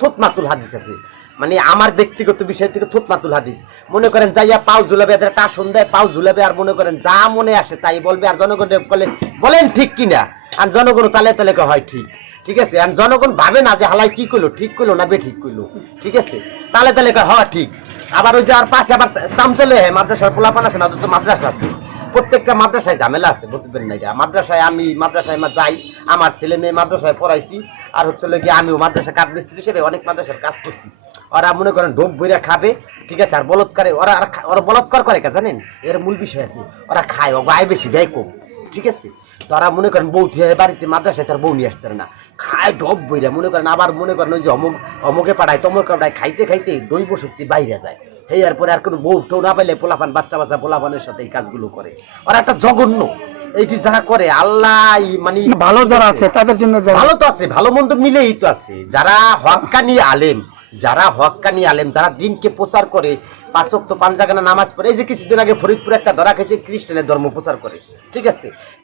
থুতমাতুল হাদিস আছে, মানে আমার ব্যক্তিগত বিষয় থেকে থুতমাতুল হাদিস। মনে করেন যাইয়া পাও ঝুলাবে, এদের টাসন দেয়, পাও ঝুলাবে, আর মনে করেন যা মনে আসে তাই বলবে, আর জনগণ বলে বলেন ঠিক কিনা, আর জনগণ তালে তালে হয় ঠিক, ঠিক আছে। আর জনগণ ভাবে না যে হালাই কি করলো, ঠিক করলো না বে ঠিক করলো, ঠিক আছে, তালে তালে হয় ঠিক। আবার ওই যে আর পাশে আবার দাম চলে মাদ্রাসার পোলাপান আছে না, তো মাদ্রাসা আছে, প্রত্যেকটা মাদ্রাসায় ঝামেলা আছে, বুঝতে পারেন না। মাদ্রাসায় আমি মাদ্রাসায় যাই, আমার ছেলে মেয়ে মাদ্রাসায় পড়াইছি, আর হচ্ছে গিয়ে আমিও মাদ্রাসা কাজ মিস্ত্রি হিসেবে অনেক মাদ্রাসার কাজ করছি। ওরা মনে করেন ঢোক বইরা খাবে, ঠিক আছে, আর বলৎকারে ওরা বলৎকার করে, জানেন এর মূল বিষয় আছে, ওরা খায়, ও গায়ে বেশি ব্যয় কম, ঠিক আছে। তারা মনে করেন বউ বাড়িতে মাদ্রাসায় তার বউ নিয়ে আসতে না, খায় ঢপ বইরা, মনে করেন আবার মনে করেন ওই যে অমুকে পাঠায় তমুকে পাঠায়, খাইতে খাইতে দৈব শক্তি বাইরে যায়। এরপরে আর কোনো বউ টো না পাইলে পোলাপান বাচ্চা বাচ্চা পোলাপানের সাথে এই কাজগুলো করে, ওরা একটা জঘন্য। এইটি যারা করে আল্লাহ, মানে ভালো যারা আছে তাদের জন্য ভালো তো আছে, ভালো মন্দ মিলেই তো আছে। যারা হক্কানি আলেম, যারা হক্কানি আলেম, যারা দিনকে প্রচার করে, 5 ওয়াক্ত 5 জায়গা নামাজ পড়ে, এই যে কিছুদিন আগে ফরিদপুরে একটা ধরা খেয়েছে খ্রিস্টানের ধর্ম প্রচার করে, ঠিক আছে।